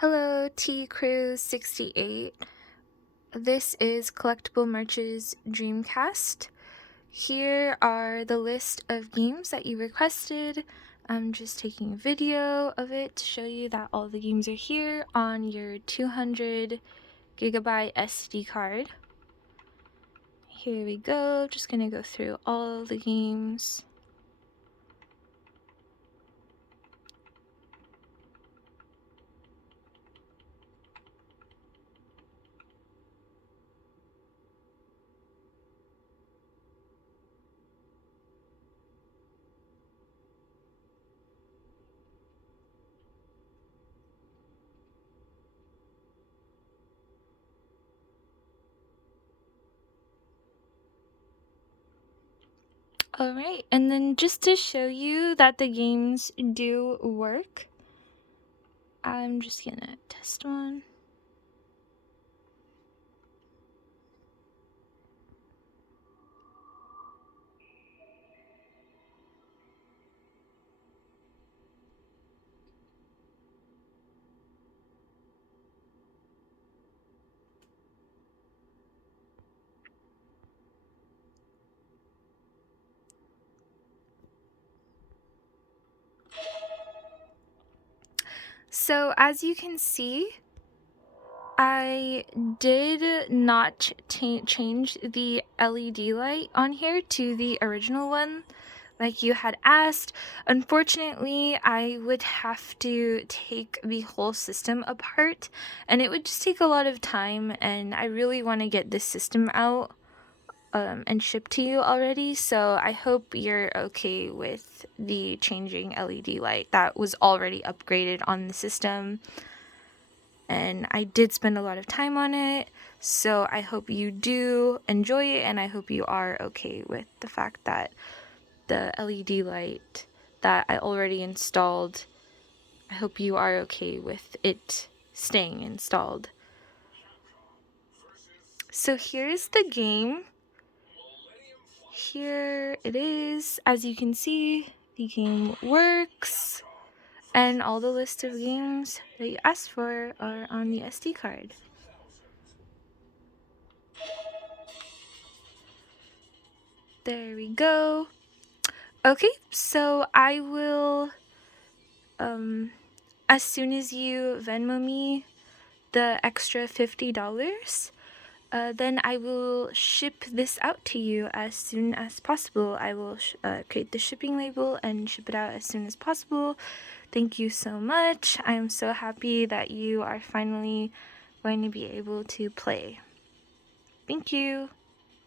Hello, T-Crew68. This is Collectible Merch's Dreamcast. Here are the list of games that you requested. I'm just taking a video of it to show you that all the games are here on your 200 gigabyte SD card. Here we go, just gonna go through all the games. Alright, and then just to show you that the games do work, I'm just gonna test one. So as you can see, I did not change the LED light on here to the original one like you had asked. Unfortunately, I would have to take the whole system apart and it would just take a lot of time, and I really want to get this system out and shipped to you already, so I hope you're okay with the changing LED light that was already upgraded on the system. And I did spend a lot of time on it, so I hope you do enjoy it, and I hope you are okay with the fact that the LED light that I already installed, I hope you are okay with it staying installed. So here's the game. Here it is. As you can see, the game works, and all the list of games that you asked for are on the SD card. There we go. Okay, so I will, as soon as you Venmo me the extra $50, then I will ship this out to you as soon as possible. I will create the shipping label and ship it out as soon as possible. Thank you so much. I am so happy that you are finally going to be able to play. Thank you.